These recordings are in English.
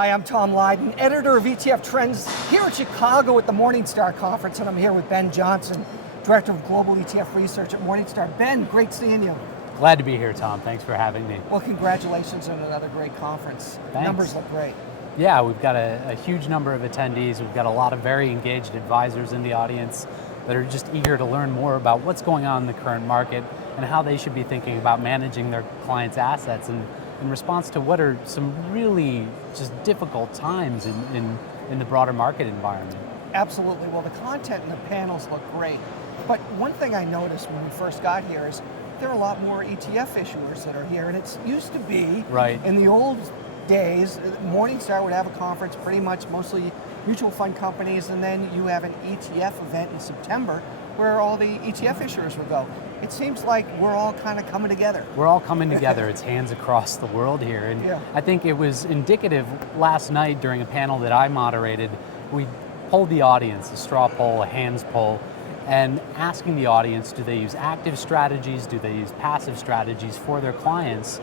Hi, I'm Tom Lydon, editor of ETF Trends here in Chicago at the Morningstar conference, and I'm here with Ben Johnson, director of global ETF research at Morningstar. Ben, great seeing you. Glad to be here, Tom. Thanks for having me. Well, congratulations on another great conference. Thanks. Numbers look great. Yeah, we've got a huge number of attendees. We've got a lot of very engaged advisors in the audience that are just eager to learn more about what's going on in the current market and how they should be thinking about managing their clients' assets in response to what are some really just difficult times in the broader market environment. Absolutely. Well, the content and the panels look great. But one thing I noticed when we first got here is there are a lot more ETF issuers that are here, and it used to be, right, in the old days, Morningstar would have a conference pretty much mostly mutual fund companies, and then you have an ETF event in September where all the ETF issuers would go. It seems like we're all kind of coming together. We're all coming together. It's hands across the world here. And yeah. I think it was indicative last night during a panel that I moderated. We polled the audience, a straw poll, a hands poll, and asking the audience, do they use active strategies? Do they use passive strategies for their clients?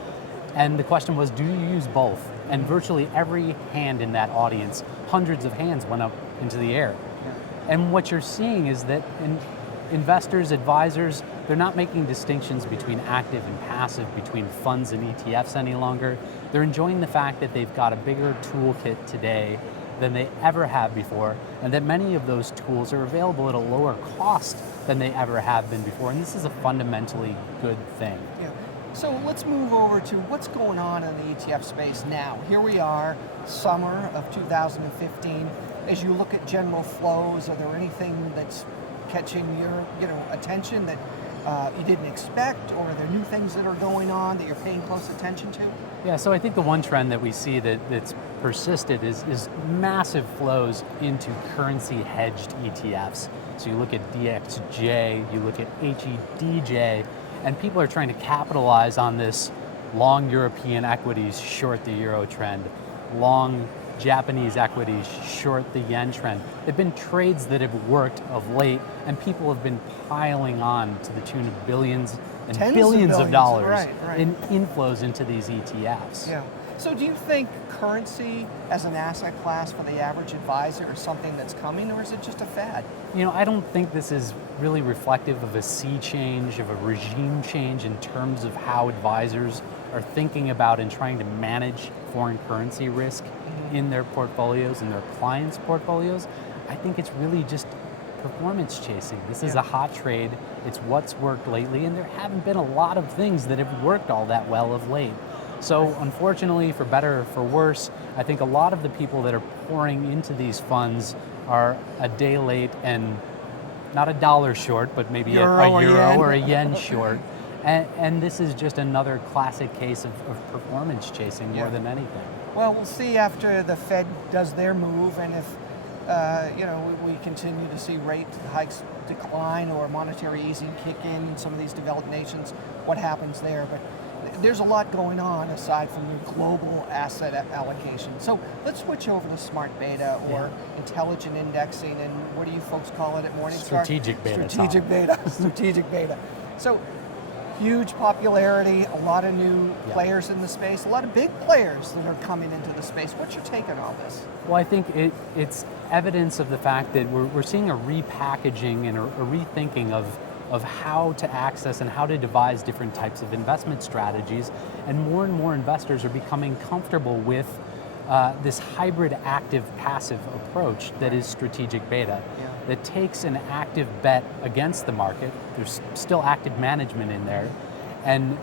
And the question was, do you use both? And virtually every hand in that audience, hundreds of hands went up into the air. Yeah. And what you're seeing is that investors, advisors, they're not making distinctions between active and passive, between funds and ETFs any longer. They're enjoying the fact that they've got a bigger toolkit today than they ever have before, and that many of those tools are available at a lower cost than they ever have been before. And this is a fundamentally good thing. Yeah. So let's move over to what's going on in the ETF space now. Here we are, summer of 2015. As you look at general flows, are there anything that's catching your attention that you didn't expect, or are there new things that are going on that you're paying close attention to? Yeah, so I think the one trend that we see that's persisted is massive flows into currency hedged ETFs. So you look at DXJ, you look at HEDJ, and people are trying to capitalize on this long European equities, short the euro trend, long Japanese equities, short the yen trend. They've been trades that have worked of late, and people have been piling on to the tune of billions and billions of dollars in inflows into these ETFs. Yeah. So do you think currency as an asset class for the average advisor is something that's coming, or is it just a fad? You know, I don't think this is really reflective of a sea change, of a regime change in terms of how advisors are thinking about and trying to manage foreign currency risk in their portfolios and their clients' portfolios. I think it's really just performance chasing. This is a hot trade. It's what's worked lately, and there haven't been a lot of things that have worked all that well of late. So unfortunately, for better or for worse, I think a lot of the people that are pouring into these funds are a day late and not a dollar short, but maybe a euro or a yen short. And this is just another classic case of performance chasing more than anything. Well, we'll see after the Fed does their move, and if we continue to see rate hikes decline or monetary easing kick in some of these developed nations, what happens there. But there's a lot going on aside from your global asset allocation. So let's switch over to smart beta or intelligent indexing, and what do you folks call it at Morningstar? Strategic beta. Strategic beta. Strategic beta. So huge popularity, a lot of new players in the space, a lot of big players that are coming into the space. What's your take on all this? Well, I think it's evidence of the fact that we're seeing a repackaging and a rethinking of how to access and how to devise different types of investment strategies. And more investors are becoming comfortable with this hybrid active-passive approach that is strategic beta, that takes an active bet against the market, there's still active management in there, and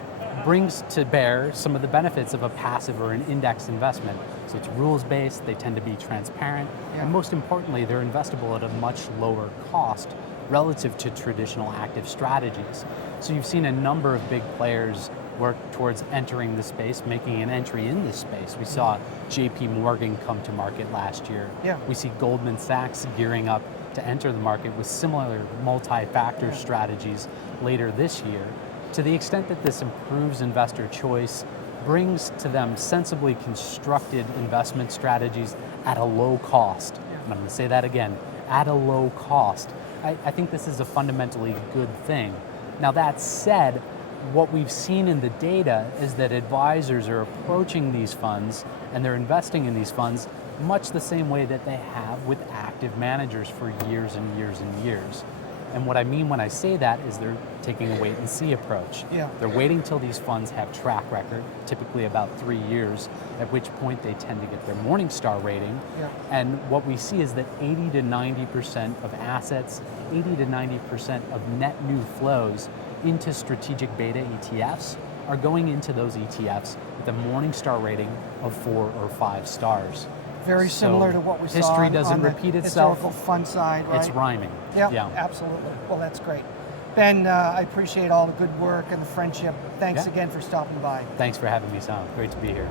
brings to bear some of the benefits of a passive or an index investment. So it's rules-based, they tend to be transparent, and most importantly, they're investable at a much lower cost relative to traditional active strategies. So you've seen a number of big players work towards entering the space, making an entry in this space. We saw JP Morgan come to market last year. We see Goldman Sachs gearing up to enter the market with similar multi-factor strategies later this year. To the extent that this improves investor choice, brings to them sensibly constructed investment strategies at a low cost. And I'm going to say that again, at a low cost. I think this is a fundamentally good thing. Now that said, what we've seen in the data is that advisors are approaching these funds and they're investing in these funds much the same way that they have with active managers for years and years and years. And what I mean when I say that is they're taking a wait and see approach. Yeah. They're waiting till these funds have track record, typically about 3 years, at which point they tend to get their Morningstar rating. Yeah. And what we see is that 80 to 90% of assets, 80 to 90% of net new flows into strategic beta ETFs are going into those ETFs with a Morningstar rating of 4 or 5 stars. Very So similar to what we saw history on doesn't the repeat itself. historical fund side, right? It's rhyming. Yeah, absolutely. Well, that's great. Ben, I appreciate all the good work and the friendship. Thanks Yeah. again for stopping by. Thanks for having me, Sam. Great to be here.